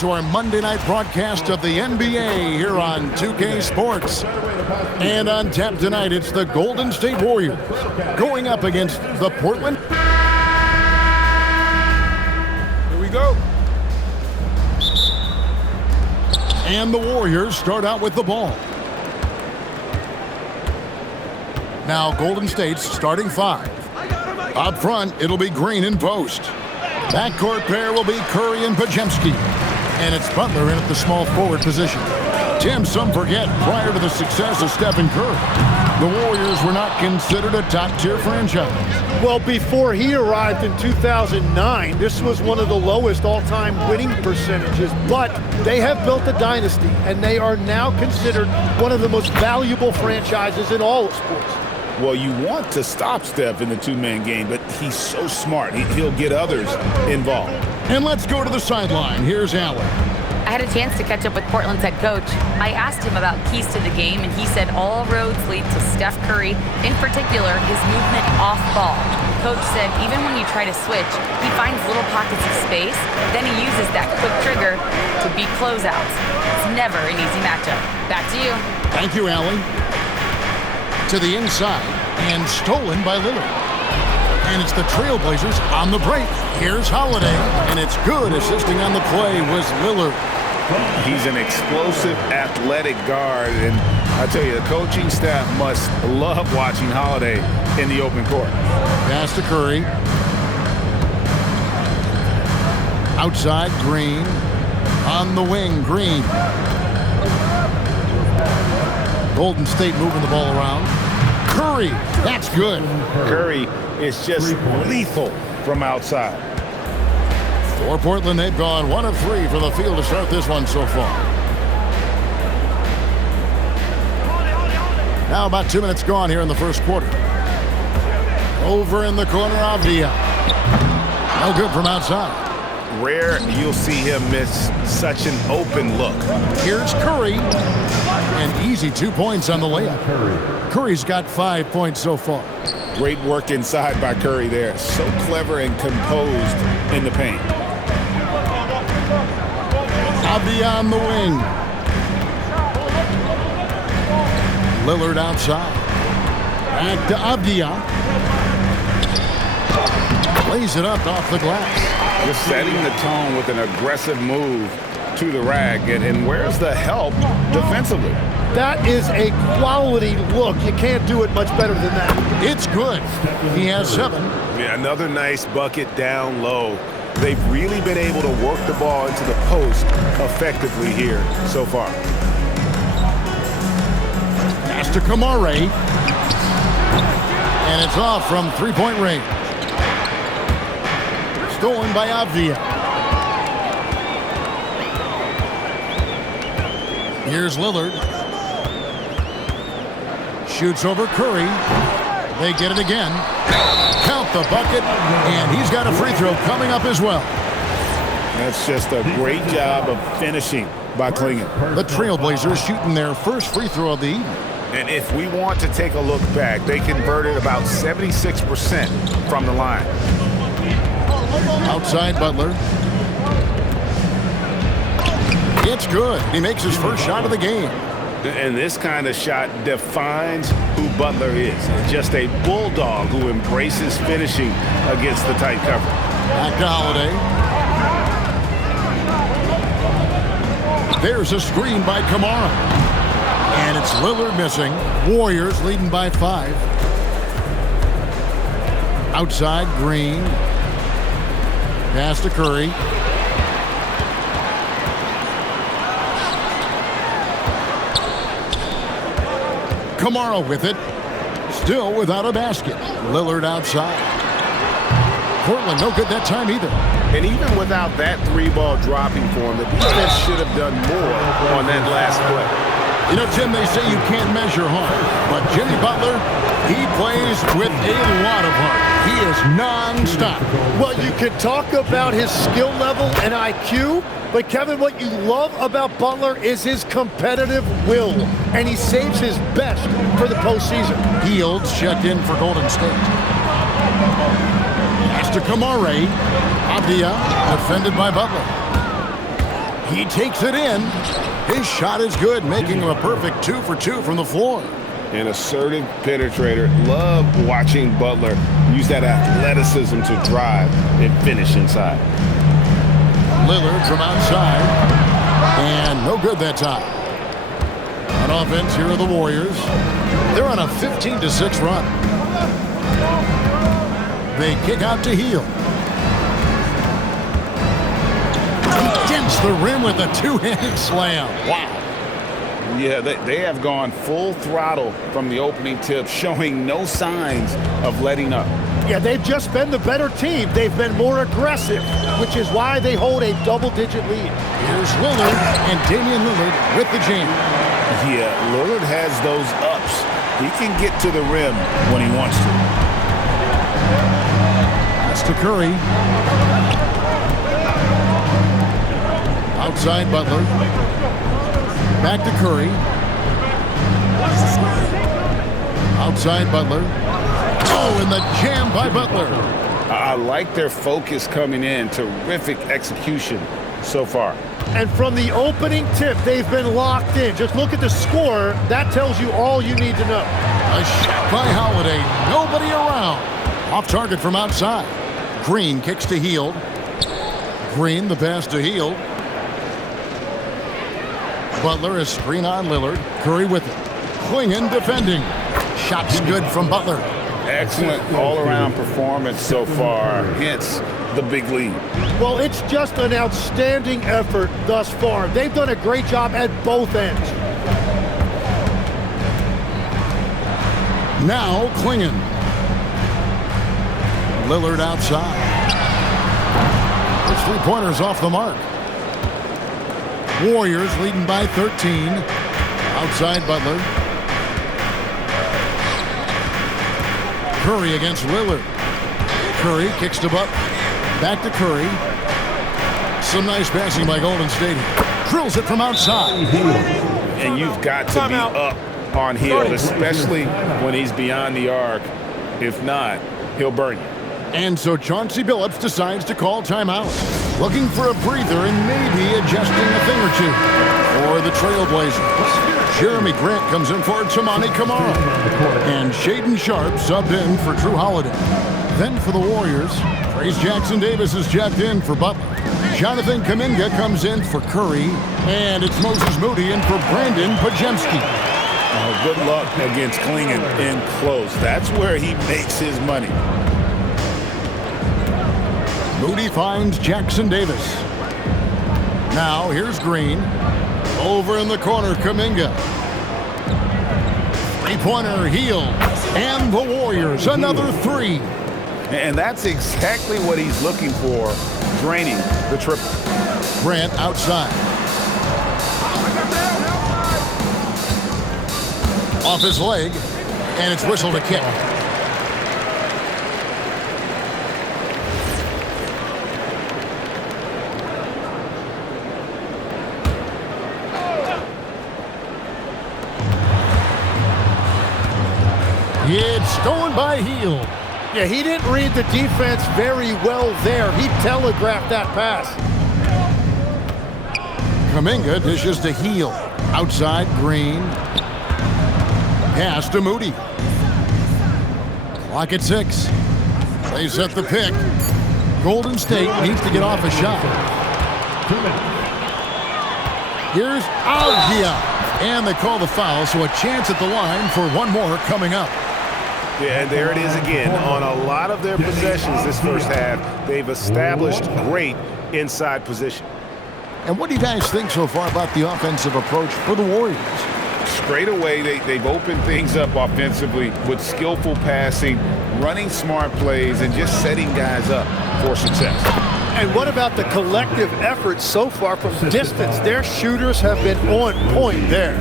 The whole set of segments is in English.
to our Monday night broadcast of the NBA here on 2K Sports. And on tap tonight, it's the Golden State Warriors going up against the Portland. Here we go. And the Warriors start out with the ball. Now Golden State's starting five. Up front, it'll be Green in post. Backcourt pair will be Curry and Podziemski. And it's Butler in at the small forward position. Tim, some forget, prior to the success of Stephen Curry, the Warriors were not considered a top-tier franchise. Well, before he arrived in 2009, this was one of the lowest all-time winning percentages, but they have built a dynasty, and they are now considered one of the most valuable franchises in all of sports. Well, you want to stop Steph in the two-man game, but he's so smart. He'll get others involved. And let's go to the sideline. Here's Allen. I had a chance to catch up with Portland's head coach. I asked him about keys to the game, and he said all roads lead to Steph Curry, in particular, his movement off ball. Coach said even when you try to switch, he finds little pockets of space, then he uses that quick trigger to beat closeouts. It's never an easy matchup. Back to you. Thank you, Allen. To the inside, and stolen by Lillard. And it's the Trailblazers on the break. Here's Holiday, and it's good. Assisting on the play was Lillard. He's an explosive, athletic guard, and I tell you, the coaching staff must love watching Holiday in the open court. Pass to Curry. Outside, Green. On the wing, Green. Golden State moving the ball around. Curry, that's good. Curry is just lethal from outside. For Portland, they've gone 1 of 3 from the field to start this one so far. Now about 2 minutes gone here in the first quarter. Over in the corner, Avdia. No good from outside. Rare you'll see him miss such an open look. Here's Curry. An easy 2 points on the layup. Curry's got 5 points so far. Great work inside by Curry there. So clever and composed in the paint. Avdia on the wing. Lillard outside. Back to Avdia. Lays it up off the glass. Just setting the tone with an aggressive move to the rack. And where's the help defensively? That is a quality look. You can't do it much better than that. It's good. He has 7. Yeah, another nice bucket down low. They've really been able to work the ball into the post effectively here so far. Pass to Kamare. And it's off from three-point range. Stolen by Avdia. Here's Lillard. Shoots over Curry. They get it again. Count the bucket, and he's got a free throw coming up as well. That's just a great job of finishing by Klingon. The Trailblazers shooting their first free throw of the evening. And if we want to take a look back, they converted about 76% from the line. Outside Butler. It's good. He makes his first shot of the game. And this kind of shot defines who Butler is. Just a bulldog who embraces finishing against the tight cover. Back to Holiday. There's a screen by Kamara. And it's Lillard missing. Warriors leading by 5. Outside, Green. Pass to Curry. Kamara with it. Still without a basket. Lillard outside. Portland no good that time either. And even without that 3-ball dropping for him, the defense should have done more on that last play. You know, Jim, they say you can't measure heart, but Jimmy Butler, he plays with a lot of heart. He is non-stop. Well, you can talk about his skill level and IQ, but Kevin, what you love about Butler is his competitive will, and he saves his best for the postseason. Fields checked in for Golden State. Pass to Kamare. Avdia defended by Butler. He takes it in. His shot is good, making him a perfect 2 for 2 from the floor. An assertive penetrator. Love watching Butler use that athleticism to drive and finish inside. Lillard from outside. And no good that time. On offense, here are the Warriors. They're on a 15-6 run. They kick out to Hield. He dents the rim with a two-handed slam. Wow. Yeah, they have gone full throttle from the opening tip, showing no signs of letting up. Yeah, they've just been the better team. They've been more aggressive, which is why they hold a double-digit lead. Here's Lillard, and Damian Lillard with the jam. Yeah, Lillard has those ups. He can get to the rim when he wants to. Pass to Curry. Outside Butler. Back to Curry. Outside Butler. Oh, and the jam by Butler. I like their focus coming in. Terrific execution so far. And from the opening tip, they've been locked in. Just look at the score. That tells you all you need to know. A shot by Holiday. Nobody around. Off target from outside. Green kicks to Hield. Green, the pass to Hield. Butler is screen on Lillard. Curry with it. Klingon defending. Shots good from Butler. Excellent all-around performance so far, hence the big lead. Well, it's just an outstanding effort thus far. They've done a great job at both ends. Now Klingon. Lillard outside. His three-pointers off the mark. Warriors leading by 13. Outside Butler. Curry against Lillard. Curry kicks to Butler. Back to Curry. Some nice passing by Golden State. Drills it from outside. And you've got to be up on Hield, especially when he's beyond the arc. If not, he'll burn you. And so Chauncey Billups decides to call timeout. Looking for a breather and maybe adjusting a thing or two. For the Trailblazers, Jeremy Grant comes in for Tamani Kamara. And Shaedon Sharpe subbed in for Jrue Holiday. Then for the Warriors, Trace Jackson-Davis is checked in for Butler. Jonathan Kuminga comes in for Curry. And it's Moses Moody in for Brandon Podziemski. Oh, good luck against Klingon in close. That's where he makes his money. Moody finds Jackson-Davis. Now here's Green. Over in the corner, Kuminga. Three-pointer, Hield. And the Warriors, another three. And that's exactly what he's looking for, draining the triple. Grant outside. Off his leg, and it's whistled a kick. It's stolen by Hield. Yeah, he didn't read the defense very well there. He telegraphed that pass. Kuminga dishes to Hield. Outside, Green. Pass to Moody. Clock at 6. They set the pick. Golden State needs to get off a shot. Here's Algia. And they call the foul, so a chance at the line for one more coming up. Yeah, and there it is again. On a lot of their possessions this first half, they've established great inside position. And what do you guys think so far about the offensive approach for the Warriors? Straight away, they've opened things up offensively with skillful passing, running smart plays, and just setting guys up for success. And what about the collective effort so far from distance? Their shooters have been on point there.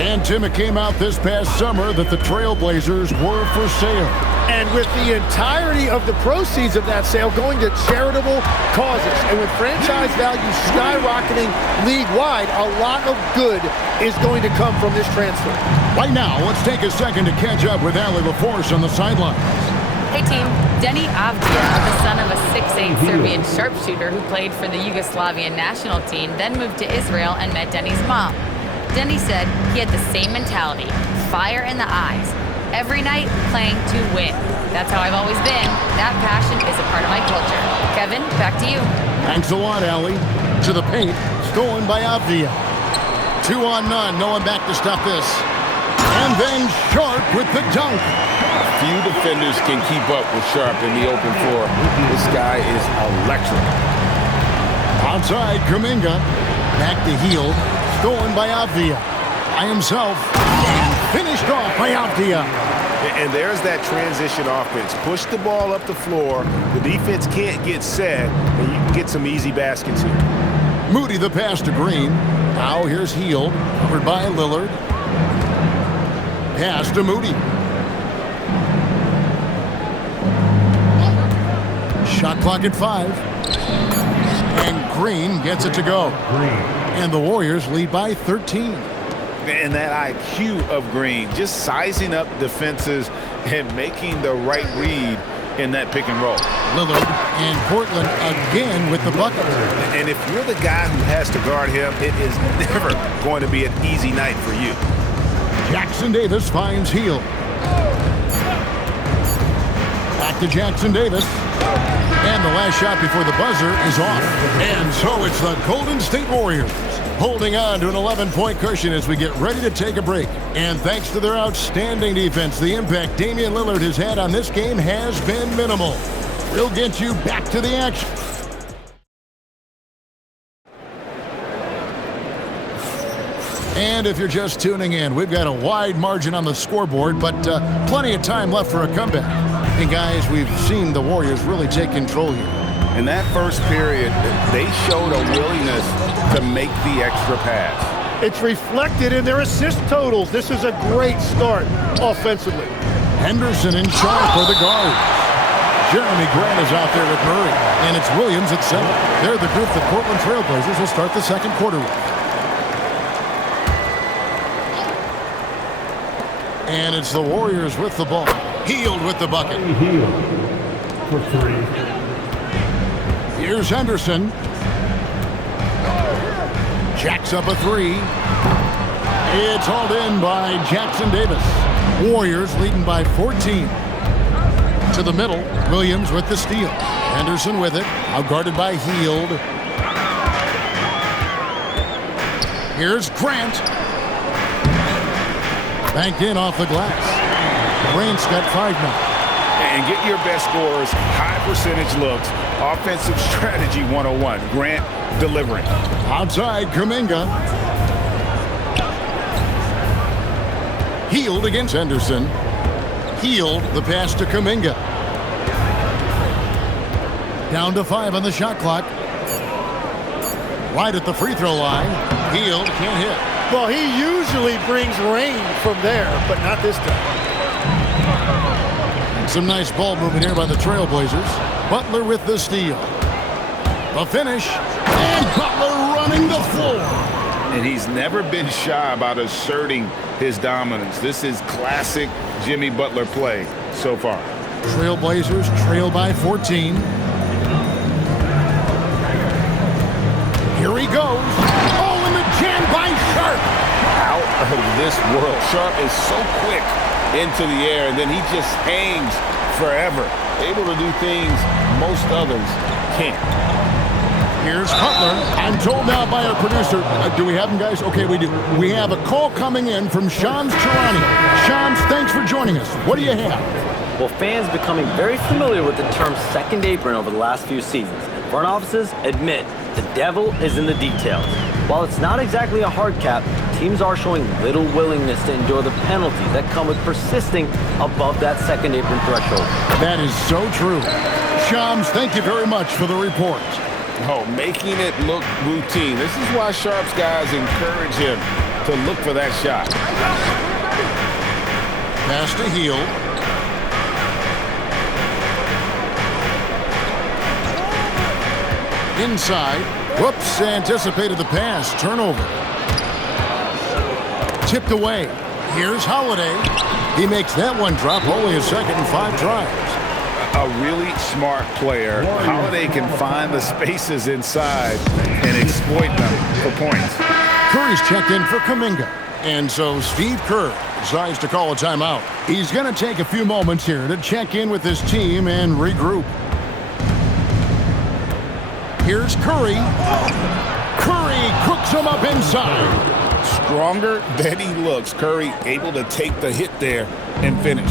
And Tim, it came out this past summer that the Trailblazers were for sale. And with the entirety of the proceeds of that sale going to charitable causes, and with franchise values skyrocketing league-wide, a lot of good is going to come from this transfer. Right now, let's take a second to catch up with Allie LaForce on the sidelines. Hey team, Denny Avdia, the son of a 6'8" Serbian sharpshooter who played for the Yugoslavian national team, then moved to Israel and met Denny's mom. Denny said he had the same mentality, fire in the eyes. Every night, playing to win. That's how I've always been. That passion is a part of my culture. Kevin, back to you. Thanks a lot, Allie. To the paint, stolen by Avdia. 2 on none, no one back to stop this. And then Sharp with the dunk. Few defenders can keep up with Sharp in the open floor. This guy is electric. Outside, Kuminga. Back to Hield. Stolen by Avdia. By himself. And finished off by Avdia. And there's that transition offense. Push the ball up the floor. The defense can't get set, and you can get some easy baskets here. Moody the pass to Green. Now here's Hield. Covered by Lillard. Pass to Moody. Shot clock at 5. And Green gets it to go. And the Warriors lead by 13. And that IQ of Green, just sizing up defenses and making the right read in that pick and roll. Lillard and Portland again with the bucket. And if you're the guy who has to guard him, it is never going to be an easy night for you. Jackson Davis finds Hield. Back to Jackson Davis. And the last shot before the buzzer is off. And so it's the Golden State Warriors holding on to an 11-point cushion as we get ready to take a break. And thanks to their outstanding defense, the impact Damian Lillard has had on this game has been minimal. We'll get you back to the action. And if you're just tuning in, we've got a wide margin on the scoreboard, but plenty of time left for a comeback. And guys, we've seen the Warriors really take control here. In that first period, they showed a willingness to make the extra pass. It's reflected in their assist totals. This is a great start offensively. Henderson and Sharp for the guards. Jeremy Grant is out there with Murray. And it's Williams at center. They're the group that Portland Trailblazers will start the second quarter with. And it's the Warriors with the ball. Hield with the bucket. Hield for 3. Here's Henderson. Jacks up a 3. It's hauled in by Jackson Davis. Warriors leading by 14. To the middle, Williams with the steal. Henderson with it, out guarded by Hield. Here's Grant. Banked in off the glass. Grant's got 5 now. And get your best scorers, high percentage looks, offensive strategy 101. Grant delivering. Outside, Kuminga. Hield against Henderson. Hield, the pass to Kuminga. Down to 5 on the shot clock. Right at the free throw line. Hield can't hit. Well, he usually brings rain from there, but not this time. Some nice ball movement here by the Trailblazers. Butler with the steal. The finish. And Butler running the floor. And he's never been shy about asserting his dominance. This is classic Jimmy Butler play so far. Trailblazers trail by 14. Here he goes. Oh, and the jam by Sharp. Out of this world. Sharp is so quick into the air, and then he just hangs forever. Able to do things most others can't. Here's Cutler. I'm told now by our producer, do we have him, guys? Okay, we do. We have a call coming in from Shams Charania. Shams, thanks for joining us. What do you have? Well, fans becoming very familiar with the term second apron over the last few seasons. And front offices admit the devil is in the details. While it's not exactly a hard cap, teams are showing little willingness to endure the penalties that come with persisting above that second apron threshold. That is so true. Shams, thank you very much for the report. Oh, making it look routine. This is why Sharp's guys encourage him to look for that shot. Pass to Hield. Inside. Whoops, anticipated the pass. Turnover. Tipped away. Here's Holiday. He makes that one drop. Only a second and 5 tries. a really smart player. Holiday can find the spaces inside and exploit them for points. Curry's checked in for Kuminga. And so Steve Kerr decides to call a timeout. He's going to take a few moments here to check in with his team and regroup. Here's Curry. Curry cooks him up inside. Stronger than he looks. Curry able to take the hit there and finish.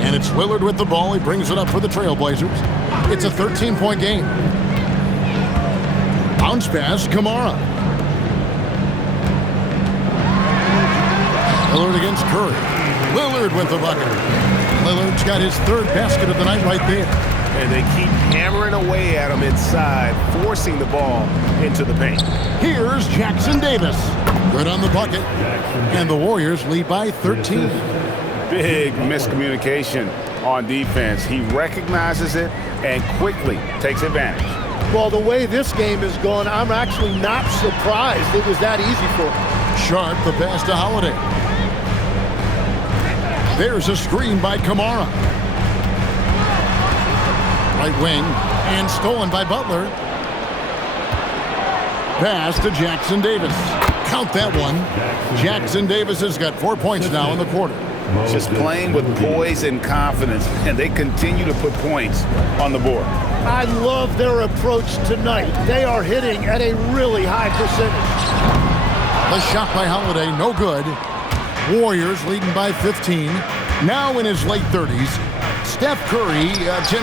And it's Lillard with the ball. He brings it up for the Trailblazers. It's a 13-point game. Bounce pass, Kamara. Lillard against Curry. Lillard with the bucket. Lillard's got his third basket of the night right there. And they keep hammering away at him inside, forcing the ball into the paint. Here's Jackson Davis. Good on the bucket. And the Warriors lead by 13. Big miscommunication on defense. He recognizes it and quickly takes advantage. Well, the way this game is going, I'm actually not surprised it was that easy for him. Sharp, the pass to Holiday. There's a screen by Kamara. Right wing, and stolen by Butler. Pass to Jackson Davis. Count that one. Jackson Davis has got 4 points now in the quarter. Just playing with poise and confidence, and they continue to put points on the board. I love their approach tonight. They are hitting at a really high percentage. The shot by Holiday, no good. Warriors leading by 15. Now in his late 30s, Steph Curry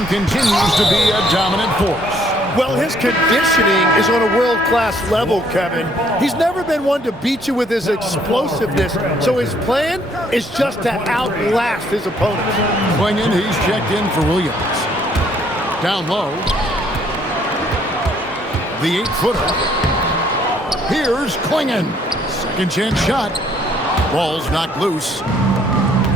continues to be a dominant force. Well, his conditioning is on a world-class level, Kevin. He's never been one to beat you with his explosiveness, so his plan is just to outlast his opponents. Clingan, he's checked in for Williams. Down low. The 8-footer. Here's Clingan. Second chance shot. Ball's knocked loose.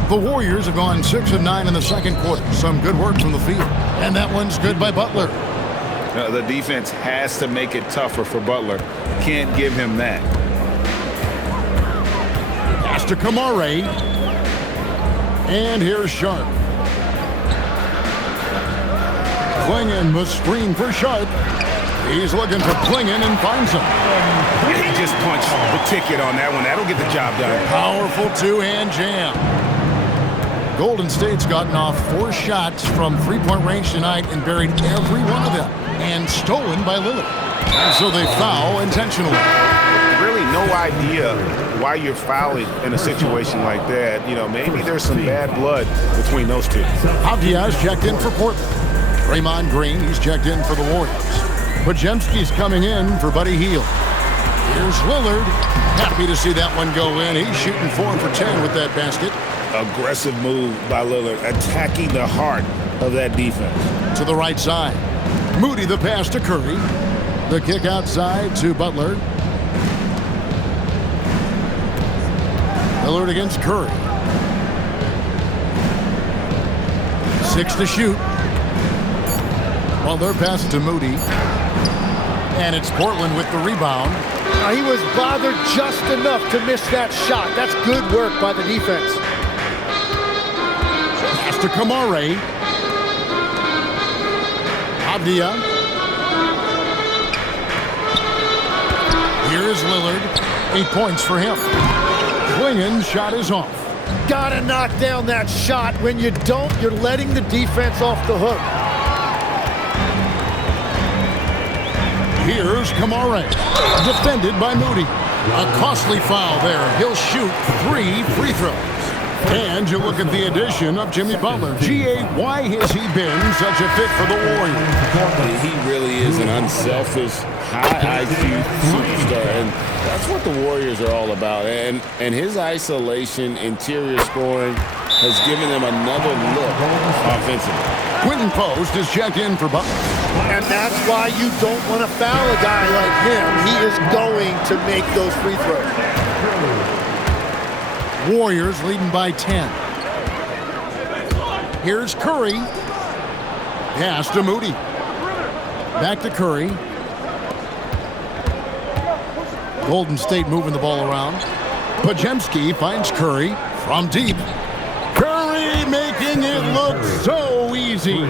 The Warriors have gone 6 of 9 in the second quarter. Some good work from the field. And that one's good by Butler. The defense has to make it tougher for Butler. Can't give him that. Pass to Kamara. And here's Sharp. Clingan must screen for Sharp. He's looking for Clingan and finds him. He just punched the ticket on that one. That'll get the job done. Powerful two-hand jam. Golden State's gotten off 4 shots from three-point range tonight and buried every one of them. And stolen by Lillard. And so they foul intentionally. Really no idea why you're fouling in a situation like that. You know, maybe there's some bad blood between those two. Avdia's checked in for Portland. Draymond Green, he's checked in for the Warriors. Podziemski's coming in for Buddy Hield. Here's Lillard. Happy to see that one go in. He's shooting 4 for 10 with that basket. Aggressive move by Lillard, attacking the heart of that defense. To the right side. Moody the pass to Curry. The kick outside to Butler. Lillard against Curry. 6 to shoot. Butler pass to Moody. And it's Portland with the rebound. He was bothered just enough to miss that shot. That's good work by the defense. Pass to Kamara. Avdia. Here is Lillard. 8 points for him. Clingan's shot is off. Gotta knock down that shot. When you don't, you're letting the defense off the hook. Here's Kamara. Defended by Moody. A costly foul there. He'll shoot 3 free throws. And you look at the addition of Jimmy Butler. G.A., why has he been such a fit for the Warriors? He really is an unselfish, high IQ superstar, and that's what the Warriors are all about. And his isolation, interior scoring has given them another look offensively. Quentin Post is checked in for Butler. And that's why you don't want to foul a guy like him. He is going to make those free throws. Warriors leading by 10. Here's Curry. Pass to Moody. Back to Curry. Golden State moving the ball around. Podziemski finds Curry from deep. Curry makes making it look so easy.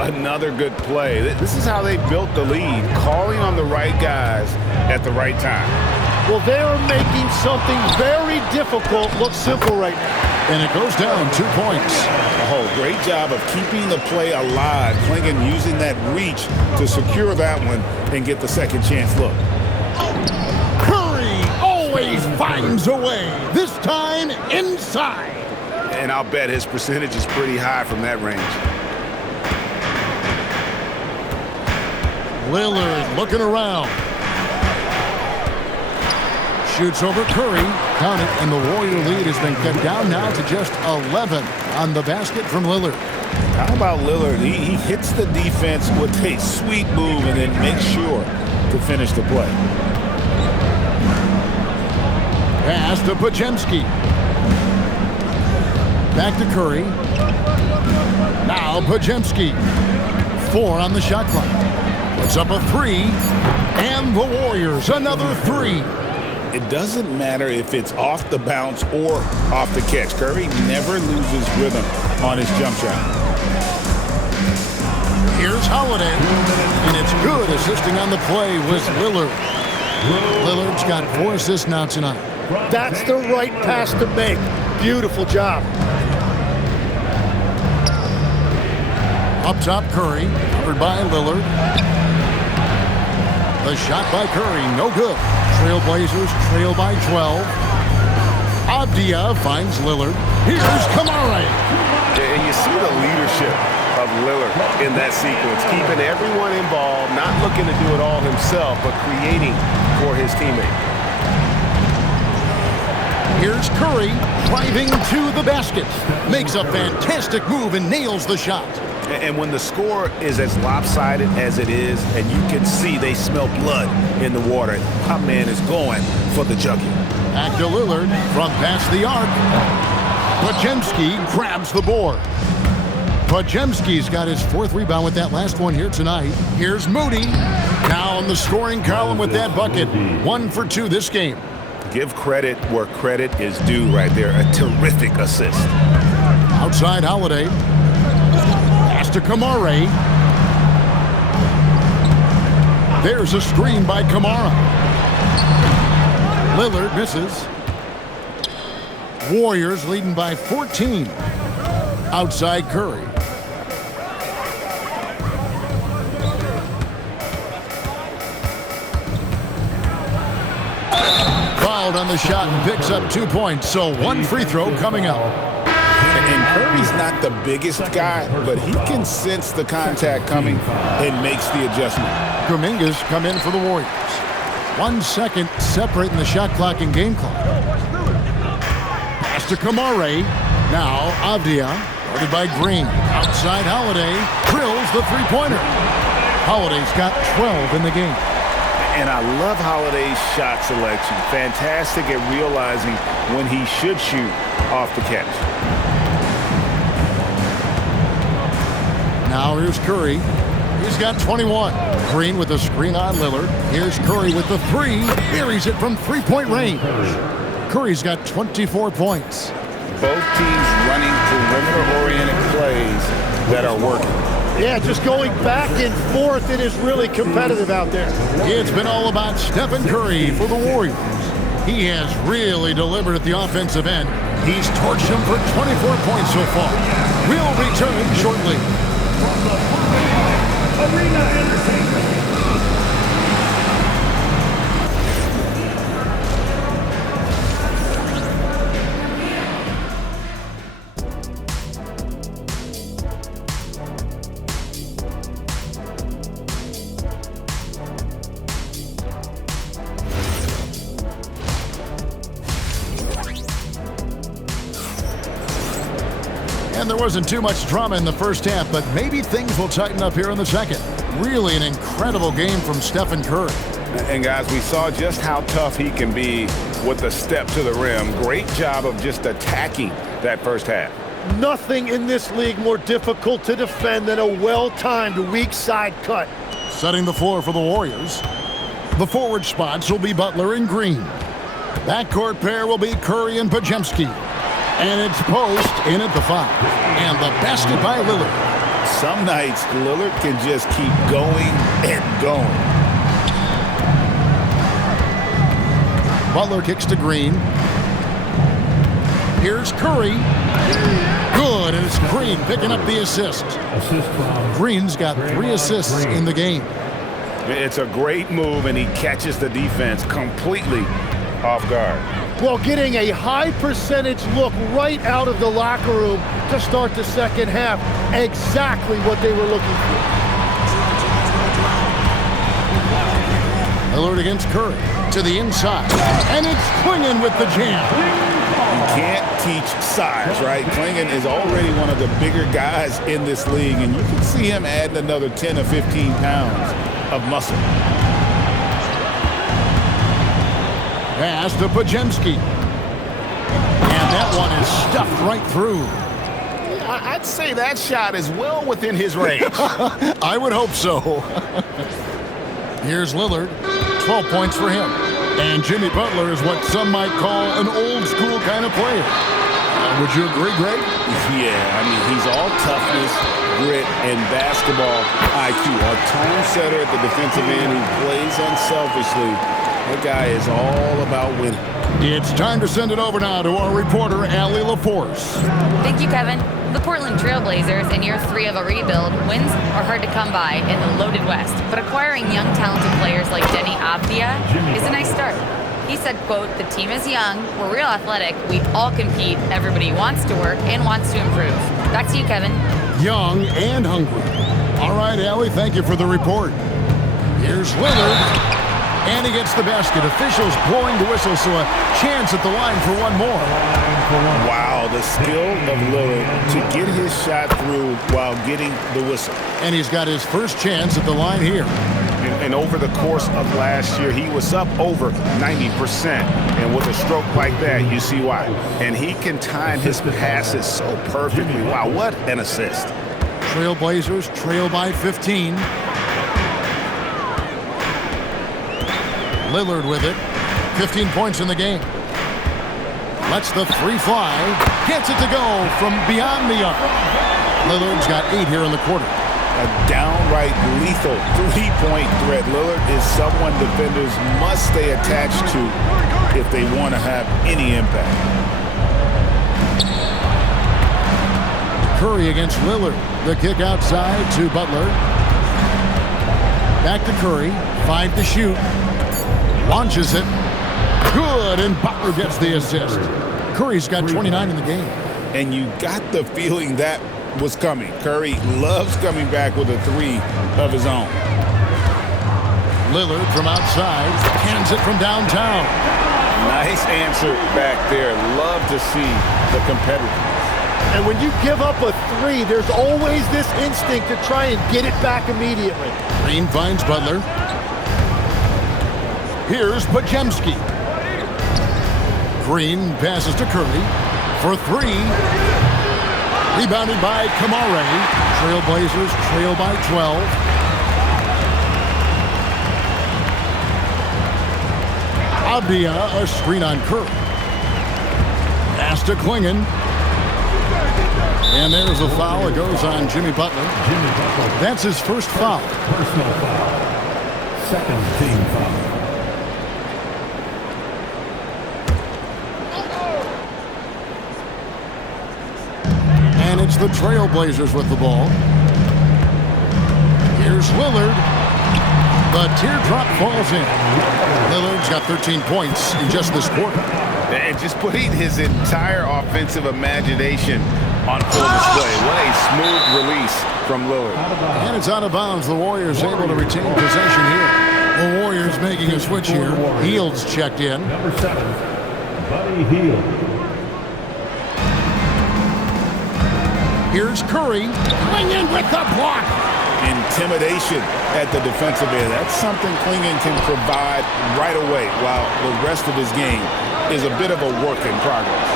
Another good play. This is how they built the lead, calling on the right guys at the right time. Well, they are making something very difficult look simple right now. And it goes down 2 points. Oh, great job of keeping the play alive. Clingan using that reach to secure that one and get the second chance look. Curry always finds a way, this time inside. And I'll bet his percentage is pretty high from that range. Lillard looking around. Shoots over Curry. Count it, and the Warrior lead has been cut down now to just 11 on the basket from Lillard. How about Lillard? He hits the defense with a sweet move and then makes sure to finish the play. Pass to Podziemski. Back to Curry. Now Podziemski. 4 on the shot clock. Puts up a 3. And the Warriors another 3. It doesn't matter if it's off the bounce or off the catch. Curry never loses rhythm on his jump shot. Here's Holiday. And it's good assisting on the play was Lillard. Lillard's got 4 assists now tonight. That's the right pass to make. Beautiful job. Up top, Curry. Covered by Lillard. The shot by Curry, no good. Trailblazers trail by 12. Avdia finds Lillard. Here's Kamara. And you see the leadership of Lillard in that sequence, keeping everyone involved, not looking to do it all himself, but creating for his teammate. Here's Curry driving to the basket. Makes a fantastic move and nails the shot. And when the score is as lopsided as it is, and you can see they smell blood in the water, our man is going for the jugular. Back to Lillard from past the arc. Podziemski grabs the board. Podziemski's got his 4th rebound with that last one here tonight. Here's Moody. Now on the scoring column with that bucket. 1 for 2 this game. Give credit where credit is due right there. A terrific assist. Outside Holiday. Pass to Kamara. There's a screen by Kamara. Lillard misses. Warriors leading by 14. Outside Curry. Fouled on the shot and picks up 2 points. So 1 free throw coming up. And Curry's not the biggest guy, but he can sense the contact coming and makes the adjustment. Kuminga's come in for the Warriors. 1 second separating the shot clock and game clock. Pass to Kamara. Now Avdia, guarded by Green. Outside Holiday, drills the three-pointer. Holiday's got 12 in the game. And I love Holiday's shot selection. Fantastic at realizing when he should shoot off the catch. Now here's Curry. He's got 21. Green with a screen on Lillard. Here's Curry with the 3. Buries it from three-point range. Curry's got 24 points. Both teams running perimeter-oriented plays that are working. Yeah, just going back and forth. It is really competitive out there. It's been all about Stephen Curry for the Warriors. He has really delivered at the offensive end. He's torched them for 24 points so far. We'll return shortly. Arena Entertainment. And there wasn't too much drama in the first half, but maybe things will tighten up here in the second. Really an incredible game from Stephen Curry. And guys, we saw just how tough he can be with the step to the rim. Great job of just attacking that first half. Nothing in this league more difficult to defend than a well-timed weak side cut. Setting the floor for the Warriors. The forward spots will be Butler and Green. Backcourt pair will be Curry and Podziemski. And it's post in at the 5. And the basket by Lillard. Some nights, Lillard can just keep going and going. Butler kicks to Green. Here's Curry. Good, and it's Green picking up the assist. Green's got 3 assists in the game. It's a great move, and he catches the defense completely off guard. Well, getting a high percentage look right out of the locker room to start the second half. Exactly what they were looking for. Lillard against Curry to the inside. And it's Clingan with the jam. You can't teach size, right? Clingan is already one of the bigger guys in this league, and you can see him adding another 10 or 15 pounds of muscle. Pass to Podziemski. And that one is stuffed right through. I'd say that shot is well within his range. I would hope so. Here's Lillard. 12 points for him. And Jimmy Butler is what some might call an old school kind of player. Would you agree, Greg? Yeah, I mean, he's all toughness, grit, and basketball IQ. A tone setter at the defensive end who plays unselfishly. That guy is all about winning. It's time to send it over now to our reporter, Allie LaForce. Thank you, Kevin. The Portland Trail Blazers, in year 3 of a rebuild, wins are hard to come by in the loaded West. But acquiring young, talented players like Denny Avdia is a nice start. He said, quote, "The team is young, we're real athletic, we all compete, everybody wants to work and wants to improve." Back to you, Kevin. Young and hungry. All right, Allie, thank you for the report. Here's Lillard. And he gets the basket. Officials blowing the whistle, so a chance at the line for one more. Wow, the skill of Lillard to get his shot through while getting the whistle. And he's got his first chance at the line here. And over the course of last year, he was up over 90%. And with a stroke like that, you see why. And he can time his passes so perfectly. Wow, what an assist. Trailblazers trail by 15. Lillard with it. 15 points in the game. Lets the 3 fly. Gets it to go from beyond the arc. Lillard's got 8 here in the quarter. A downright lethal 3-point threat. Lillard is someone defenders must stay attached to if they want to have any impact. Curry against Lillard. The kick outside to Butler. Back to Curry. 5 to shoot. Launches it. Good, and Butler gets the assist. Curry's got 29 in the game. And you got the feeling that was coming. Curry loves coming back with a 3 of his own. Lillard from outside. Hands it from downtown. Nice answer back there. Love to see the competitiveness. And when you give up a 3, there's always this instinct to try and get it back immediately. Green finds Butler. Here's Podziemski. Green passes to Curry for 3. Rebounded by Kamare. Trailblazers trail by 12. Avdia, a screen on Curry. Pass to Clingan. And there's a foul. It goes on Jimmy Butler. That's his first foul. Personal foul. Second team foul. And it's the Trailblazers with the ball. Here's Lillard. The teardrop falls in. Lillard's got 13 points in just this quarter. And just putting his entire offensive imagination on full display. What a smooth release from Lillard. And it's out of bounds. The Warriors able to retain possession here. The Warriors making a switch here. Hield's checked in. Number 7, Buddy Hield. Here's Curry. Clingan with the block. Intimidation at the defensive end. That's something Clingan can provide right away, while the rest of his game is a bit of a work in progress.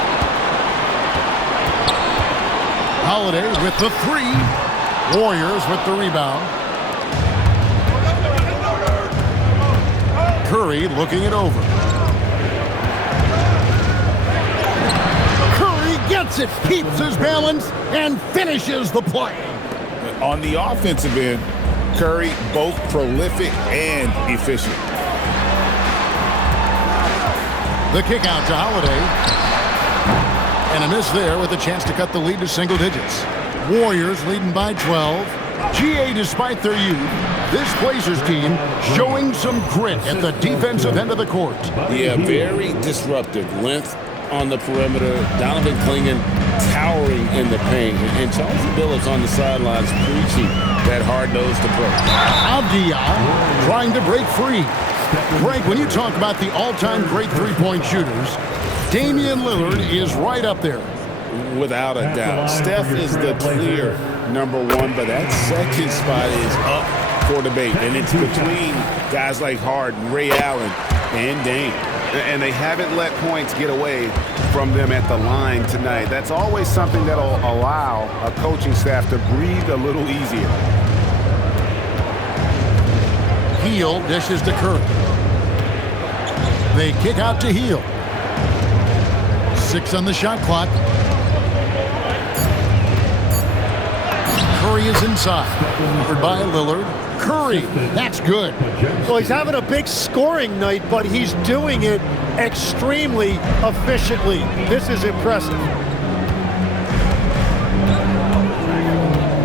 Holiday with the 3. Warriors with the rebound. Curry looking it over. Curry gets it, keeps his balance, and finishes the play. On the offensive end, Curry both prolific and efficient. The kick out to Holiday. And a miss there with a chance to cut the lead to single digits. Warriors leading by 12. GA, despite their youth, this Blazers team showing some grit at the defensive end of the court. Yeah, very disruptive. Length on the perimeter. Donovan Clingan towering in the paint. And Chauncey Billups on the sidelines preaching that hard-nosed approach. Avdia trying to break free. Greg, when you talk about the all-time great three-point shooters, Damian Lillard is right up there. Without a doubt. Steph is the clear #1, but that second spot is up for debate. And it's between guys like Harden, Ray Allen, and Dame. And they haven't let points get away from them at the line tonight. That's always something that'll allow a coaching staff to breathe a little easier. Heel dishes to Curry. They kick out to Heel. 6 on the shot clock. Curry is inside. Covered by Lillard. Curry, that's good. Well, he's having a big scoring night, but he's doing it extremely efficiently. This is impressive.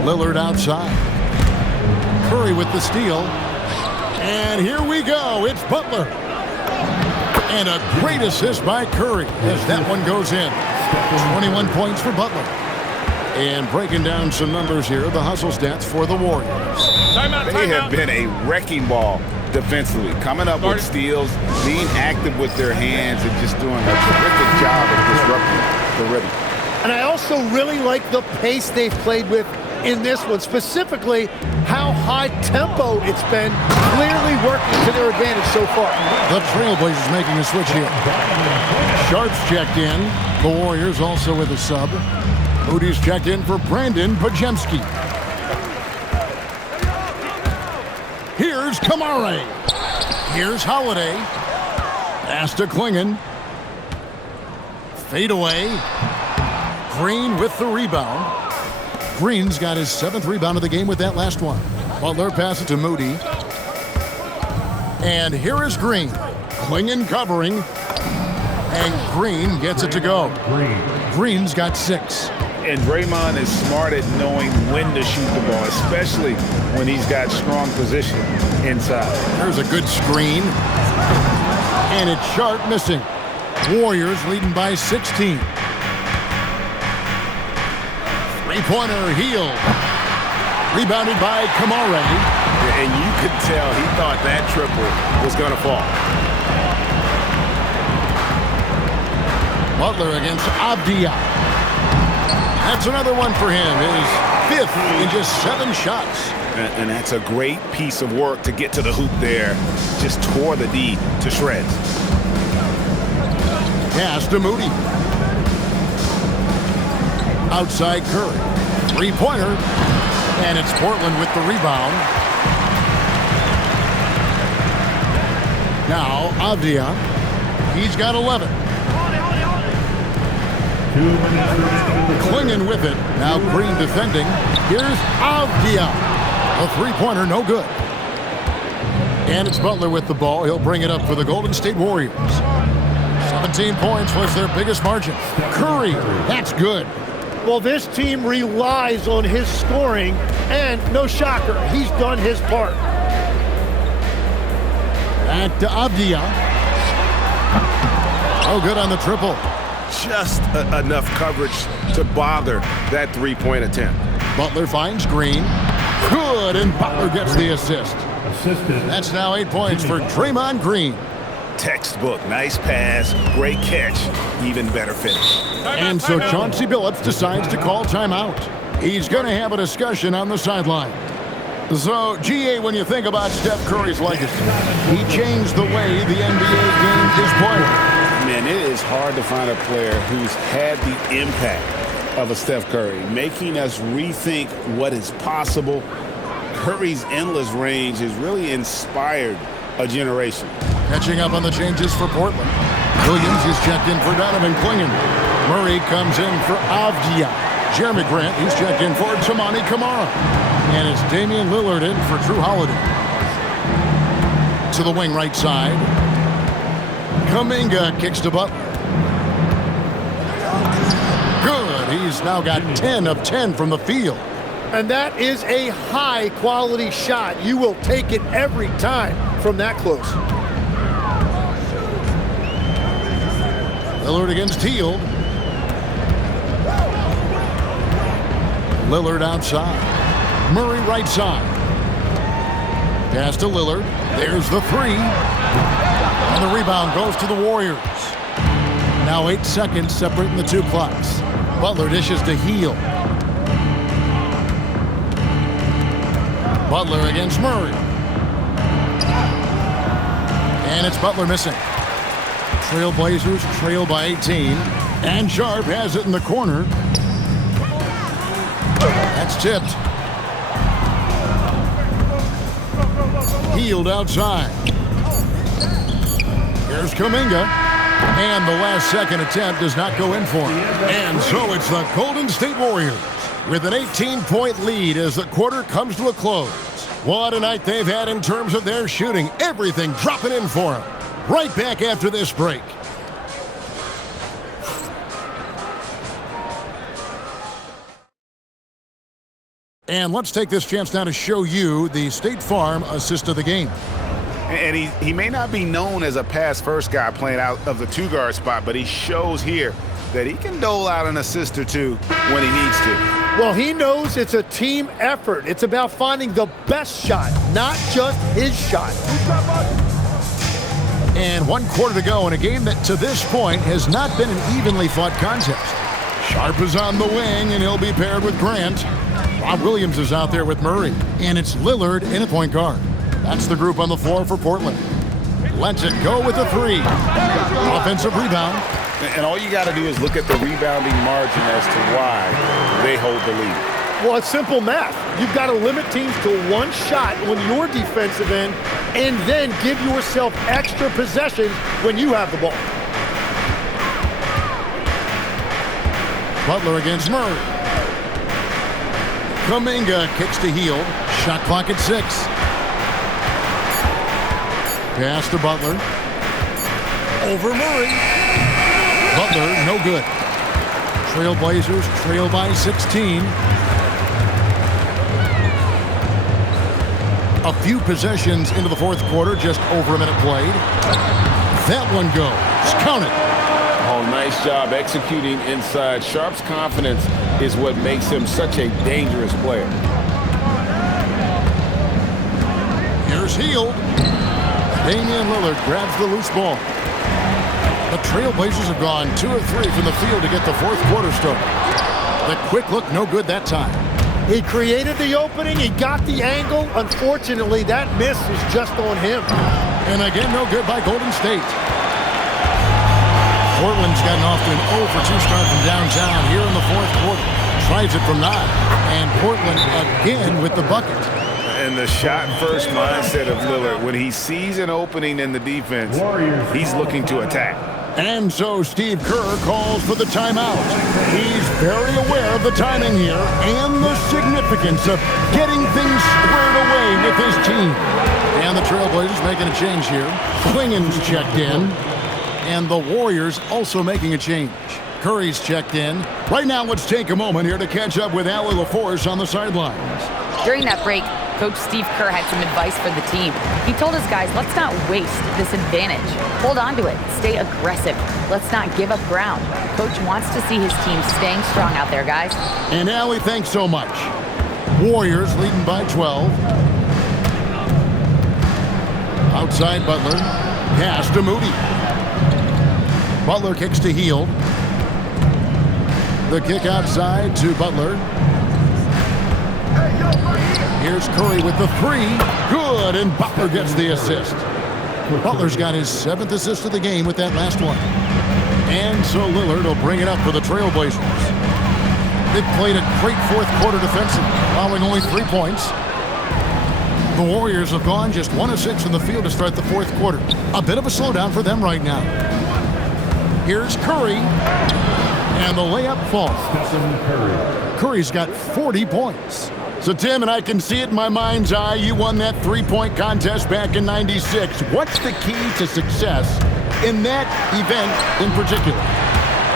Lillard outside. Curry with the steal. And here we go. It's Butler. And a great assist by Curry as that one goes in. 21 points for Butler. And breaking down some numbers here, the hustle stats for the Warriors. They have been a wrecking ball defensively, coming up with steals, being active with their hands, and just doing a terrific job of disrupting the rhythm. And I also really like the pace they've played with in this one, specifically how high tempo it's been, clearly working to their advantage so far. The Trailblazers making a switch here. Sharps checked in. The Warriors also with a sub. Moody's checked in for Brandon Pajemski. Here's Kamare. Here's Holiday. Pass to Clingan. Fade away. Green with the rebound. Green's got his 7th rebound of the game with that last one. Butler passes it to Moody. And here is Green. Clingan covering. And Green gets it to go. Green's got 6. And Draymond is smart at knowing when to shoot the ball, especially when he's got strong position inside. There's a good screen. And it's Sharp missing. Warriors leading by 16. Three-pointer, Heel. Rebounded by Kamare. And you could tell he thought that triple was going to fall. Butler against Avdia. That's another one for him. His 5th in just 7 shots. And that's a great piece of work to get to the hoop there. Just tore the D to shreds. Pass to Moody. Outside Curry. Three-pointer. And it's Portland with the rebound. Now Avdia. He's got 11. Clingan with it. Now Green defending. Here's Avdia. A three-pointer, no good. And it's Butler with the ball. He'll bring it up for the Golden State Warriors. 17 points was their biggest margin. Curry, that's good. Well, this team relies on his scoring, and no shocker, he's done his part. Back to Avdia. Oh, good on the triple. Just enough coverage to bother that three-point attempt. Butler finds Green. Good, and Butler gets the assist. That's now 8 points for Draymond Green. Textbook, nice pass, great catch, even better finish. And so Chauncey Billups decides to call timeout. He's going to have a discussion on the sideline. So, GA, when you think about Steph Curry's legacy, he changed the way the NBA game is played. Man, it is hard to find a player who's had the impact of a Steph Curry, making us rethink what is possible. Curry's endless range has really inspired a generation. Catching up on the changes for Portland. Williams is checked in for Donovan Clingan. Murray comes in for Avdia. Jeremy Grant, he's checked in for Tamani Kamara. And it's Damian Lillard in for Jrue Holiday. To the wing right side. Kuminga kicks to Butler. Good. He's now got 10 of 10 from the field. And that is a high-quality shot. You will take it every time from that close. Lillard against Hield. Lillard outside. Murray right side. Pass to Lillard. There's the three. And the rebound goes to the Warriors. Now 8 seconds separating the two clocks. Butler dishes to Hield. Butler against Murray. And it's Butler missing. Trailblazers trail by 18. And Sharp has it in the corner. That's tipped. Hield outside. Here's Kuminga. And the last second attempt does not go in for him. And so it's the Golden State Warriors with an 18-point lead as the quarter comes to a close. What a night they've had in terms of their shooting. Everything dropping in for them. Right back after this break. And let's take this chance now to show you the State Farm assist of the game. And he may not be known as a pass-first guy playing out of the two-guard spot, but he shows here that he can dole out an assist or two when he needs to. Well, he knows it's a team effort. It's about finding the best shot, not just his shot. And 1 quarter to go in a game that to this point has not been an evenly fought contest. Sharp is on the wing, and he'll be paired with Grant. Rob Williams is out there with Murray. And it's Lillard in a point guard. That's the group on the floor for Portland. Lets it go with a three. Offensive rebound. And all you got to do is look at the rebounding margin as to why they hold the lead. Well, it's simple math. You've got to limit teams to one shot on your defensive end and then give yourself extra possessions when you have the ball. Butler against Murray. Kuminga kicks to Hield. Shot clock at 6. Pass to Butler. Over Murray. Butler, no good. Trailblazers trail by 16. A few possessions into the fourth quarter, just over a minute played. That one goes. Count it. Oh, nice job executing inside. Sharp's confidence is what makes him such a dangerous player. Here's Hield. Damian Lillard grabs the loose ball. The Trailblazers have gone 2 of 3 from the field to get the fourth quarter started. The quick look, no good that time. He created the opening. He got the angle. Unfortunately, that miss was just on him. And again, no good by Golden State. Portland's gotten off to an 0 for 2 start from downtown here in the fourth quarter. Tries it from 9. And Portland again with the bucket. And the shot-first mindset of Lillard, when he sees an opening in the defense, he's looking to attack. And so Steve Kerr calls for the timeout. He's very aware of the timing here and the significance of getting things squared away with his team. And the Trailblazers making a change here. Klingen's checked in. And the Warriors also making a change. Curry's checked in. Right now, let's take a moment here to catch up with Allie LaForce on the sidelines. During that break, Coach Steve Kerr had some advice for the team. He told his guys, let's not waste this advantage. Hold on to it. Stay aggressive. Let's not give up ground. Coach wants to see his team staying strong out there, guys. And Allie, thanks so much. Warriors leading by 12. Outside Butler. Pass to Moody. Butler kicks to Hield. The kick outside to Butler. Here's Curry with the three. Good, and Butler gets the assist. Butler's got his 7th assist of the game with that last one. And so Lillard will bring it up for the Trailblazers. They've played a great fourth quarter defensively, allowing only 3 points. The Warriors have gone just 1 of 6 in the field to start the fourth quarter. A bit of a slowdown for them right now. Here's Curry. And the layup falls. Stephen Curry. Curry's got 40 points. So, Tim, and I can see it in my mind's eye, you won that three-point contest back in '96. What's the key to success in that event in particular?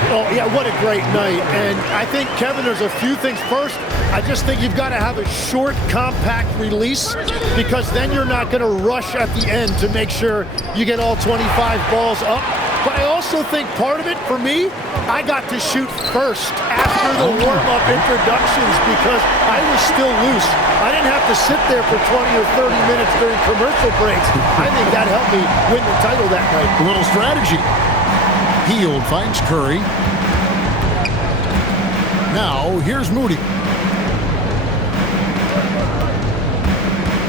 Oh, yeah, what a great night. And I think, Kevin, there's a few things. First, I just think you've got to have a short, compact release, because then you're not going to rush at the end to make sure you get all 25 balls up. But I also think part of it, for me, I got to shoot first after the warm-up introductions because I was still loose. I didn't have to sit there for 20 or 30 minutes during commercial breaks. I think that helped me win the title that night. A little strategy. Hield finds Curry. Now, here's Moody.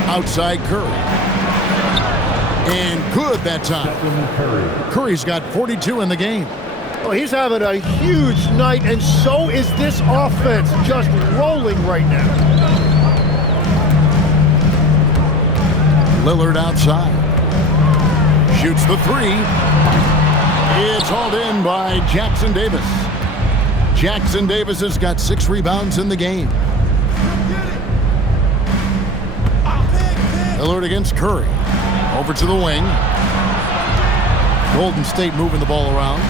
Outside Curry. And good that time. Curry's got 42 in the game. Well, he's having a huge night, and so is this offense, just rolling right now. Lillard outside. Shoots the three. It's hauled in by Jackson Davis. Jackson Davis has got 6 rebounds in the game. Lillard against Curry. Over to the wing. Golden State moving the ball around.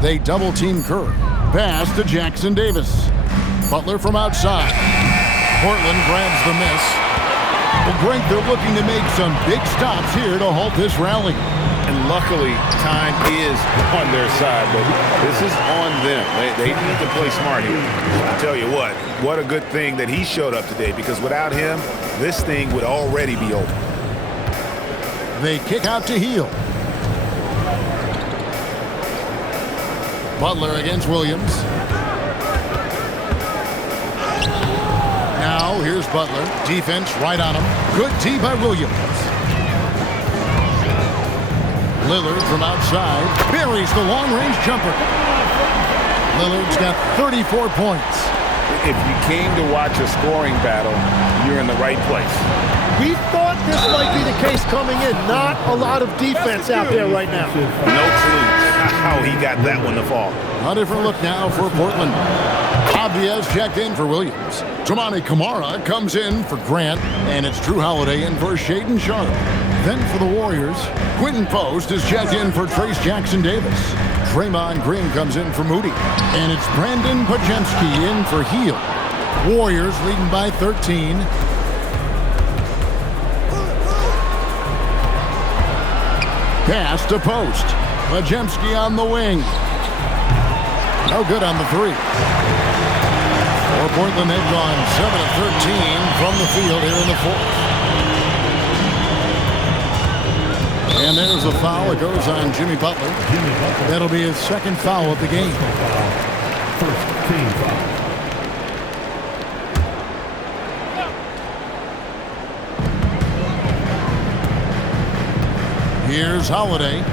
They double-team Curry. Pass to Jackson Davis. Butler from outside. Portland grabs the miss. Well, Greg, they're looking to make some big stops here to halt this rally. And luckily, time is on their side, but this is on them. They need to play smart here. I'll tell you what a good thing that he showed up today, because without him, this thing would already be over. They kick out to Hield. Butler against Williams. Now, here's Butler. Defense right on him. Good tee by Williams. Lillard from outside buries the long-range jumper. Lillard's got 34 points. If you came to watch a scoring battle, you're in the right place. We thought this might be the case coming in. Not a lot of defense out there right now. No clue how he got that one to fall. A different look now for Portland. Obvious checked in for Williams. Toumani Camara comes in for Grant, and it's Jrue Holiday in for Shaedon Sharpe. Then for the Warriors, Quentin Post is checked in for Trace Jackson Davis. Draymond Green comes in for Moody. And it's Brandon Podziemski in for Hield. Warriors leading by 13. Pass to Post. Podziemski on the wing. No good on the three. For Portland, they've gone 7 of 13 from the field here in the fourth. And there's a foul. It goes on Jimmy Butler. That'll be his second foul of the game. First team foul. Here's Holiday.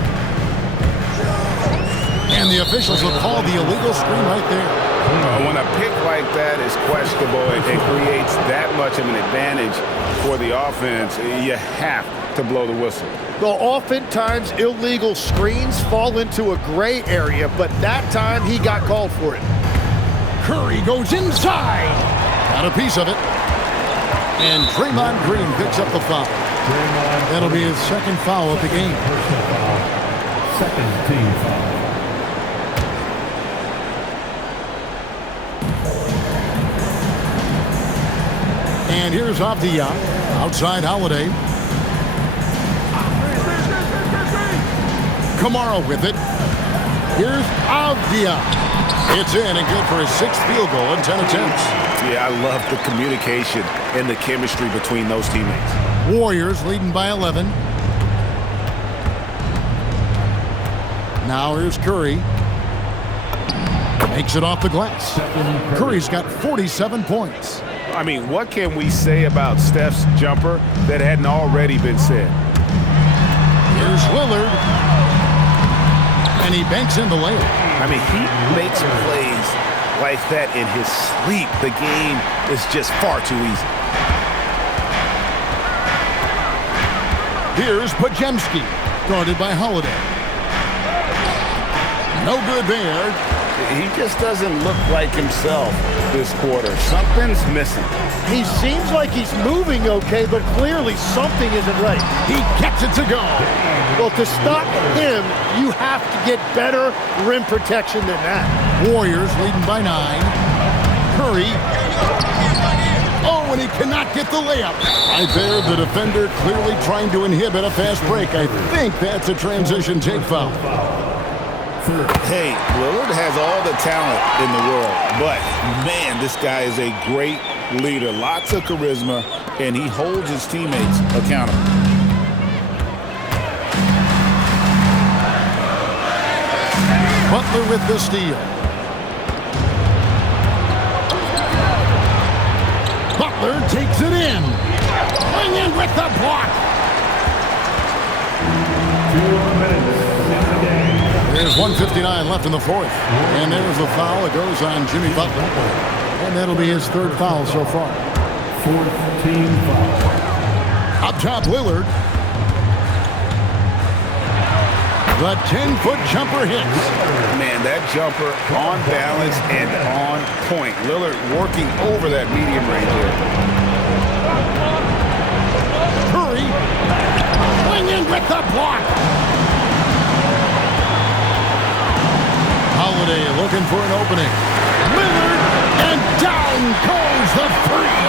And the officials will call the illegal screen right there. When a pick like that is questionable, it creates that much of an advantage for the offense. You have to blow the whistle. Well, oftentimes illegal screens fall into a gray area, but that time he got called for it. Curry goes inside. Got a piece of it. And Draymond Green picks up the foul. That'll be his second foul of the game. Personal foul. Second team foul. And here's Avdia. Outside Holiday. Camara with it. Here's Avdia. It's in and good for his 6th field goal in 10 attempts. Yeah, I love the communication and the chemistry between those teammates. Warriors leading by 11. Now here's Curry. Makes it off the glass. Curry's got 47 points. I mean, what can we say about Steph's jumper that hadn't already been said? Here's Lillard. And he banks in the layup. I mean, he makes plays like that in his sleep. The game is just far too easy. Here's Podziemski, guarded by Holiday. No good there. He just doesn't look like himself this quarter. Something's missing. He seems like he's moving okay, but clearly something isn't right. He gets it to go. Well, to stop him, you have to get better rim protection than that. Warriors leading by 9. Curry. Oh, and he cannot get the layup. Right there, the defender clearly trying to inhibit a fast break. I think that's a transition take foul. Hey, Lillard has all the talent in the world, but, man, this guy is a great leader. Lots of charisma, and he holds his teammates accountable. Butler with the steal. Butler takes it in. Swing in with the block. 4 minutes. There's 1:59 left in the fourth. And there's the foul. It goes on Jimmy Butler. And that'll be his third foul so far. 4th team foul. Up top, Lillard. The 10-foot jumper hits. Man, that jumper on balance and on point. Lillard working over that medium range there. Curry. Swing in with the block. Holiday looking for an opening. Lillard, and down goes the three.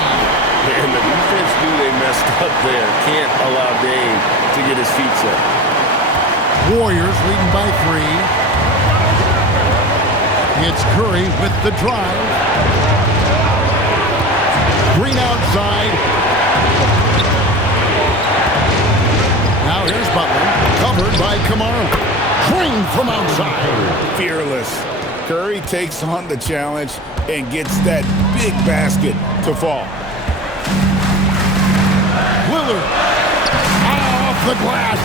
And the defense knew they messed up there. Can't allow Dame to get his feet set. Warriors leading by 3. It's Curry with the drive. Green outside. Now here's Butler, covered by Kamara. Green from outside. Fearless. Curry takes on the challenge and gets that big basket to fall. Lillard off the glass.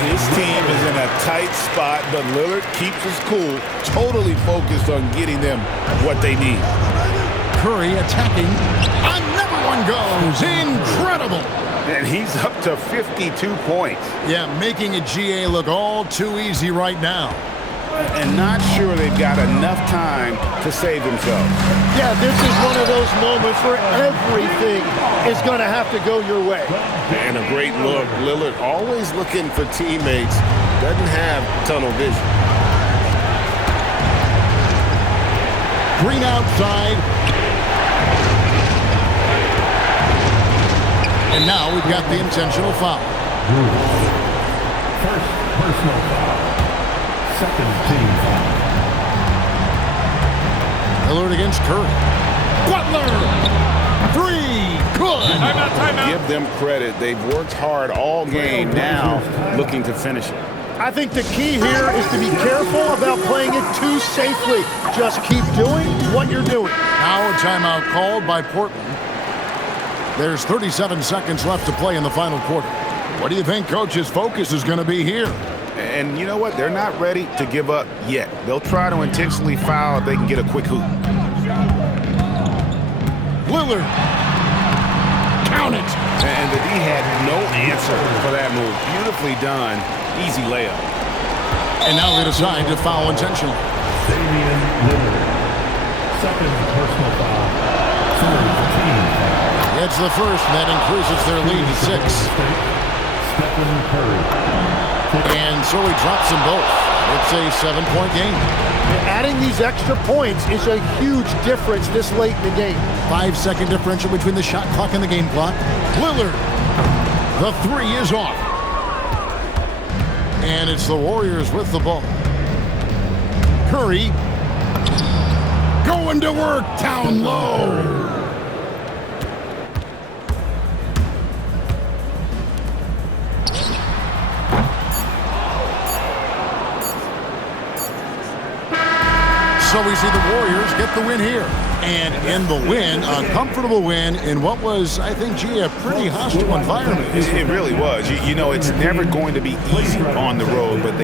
His team is in a tight spot, but Lillard keeps his cool, totally focused on getting them what they need. Curry attacking. Another one goes. Incredible. And he's up to 52 points. Yeah, making a GA look all too easy right now. And not sure they've got enough time to save themselves. Yeah, this is one of those moments where everything is going to have to go your way. And a great look. Lillard always looking for teammates. Doesn't have tunnel vision. Green outside. And now we've got the intentional foul. First personal foul. Second team foul. Lillard against Curry. Butler! 3! Good! Timeout. Give them credit. They've worked hard all game, now looking to finish it. I think the key here is to be careful about playing it too safely. Just keep doing what you're doing. Now a timeout called by Portland. There's 37 seconds left to play in the final quarter. What do you think Coach's focus is going to be here? And you know what? They're not ready to give up yet. They'll try to intentionally foul if they can get a quick hoop. Lillard. Count it. And the D had no answer for that move. Beautifully done. Easy layup. And now they decide to foul intentionally. Damian Lillard. Second personal foul. Third team foul. It's the first, and that increases their lead to 6. Stephen Curry. And so he drops them both. It's a 7-point game. Adding these extra points is a huge difference this late in the game. 5-second differential between the shot clock and the game clock. Lillard. The 3 is off. And it's the Warriors with the ball. Curry. Going to work down low. So we see the Warriors get the win here. And in the win, a comfortable win in what was, I think, a pretty hostile environment. It really was. You know, it's never going to be easy on the road, but